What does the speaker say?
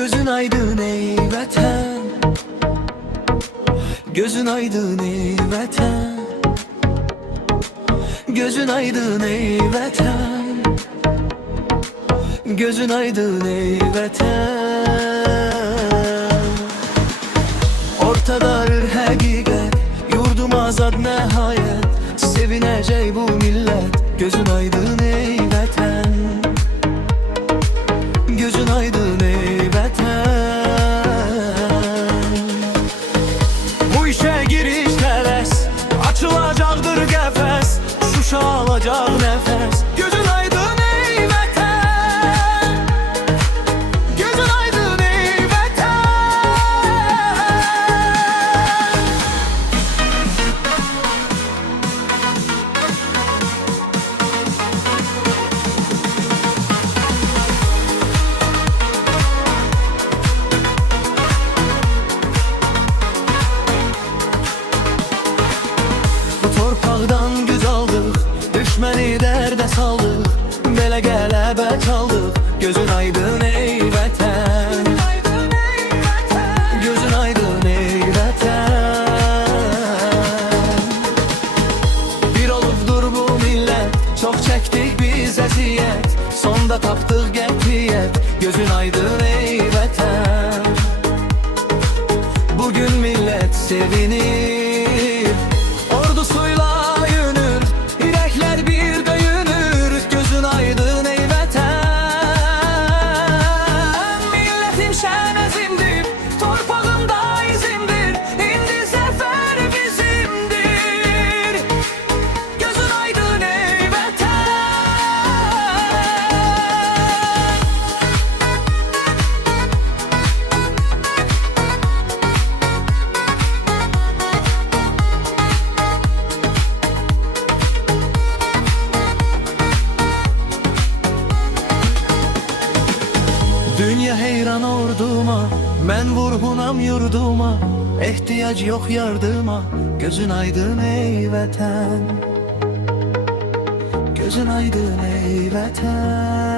Gözün aydın ey vətən, gözün aydın ey vətən, gözün aydın ey vətən, gözün aydın ey vətən. Ortadadır həqiqət, yurdum azad nəhayət, sevinəcək bu millət. Gözün aydın ey vətən, gözün aydın ey vətən. Bu işə giriş tələs, açılacaqdır qəfəs, Şuşa alacaq nəfəs. Gözün aydın ey vətən, gözün aydın ey vətən. Bu torpaqdan güc aldıq, düşməni dərdə saldıq, belə qələbə çaldıq. Gözün aydın ey vətən, gözün aydın ey vətən. Bir olubdur bu millət, çox çəkdik biz əziyyət, sonda tapdıq qətiyyət. Gözün aydın ey vətən, bugün millət sevinir, ordusuyla yönür, ürəklər bir döyünür. Gözün aydın ey vətən, millətim şən əzimdir, torpağımda izimdir, indi zəfər bizimdir. Gözün aydın ey vətən. Dünya heyran orduma, mən vurğunam yurduma, ehtiyac yox yardıma. Gözün aydın ey vətən, gözün aydın ey vətən.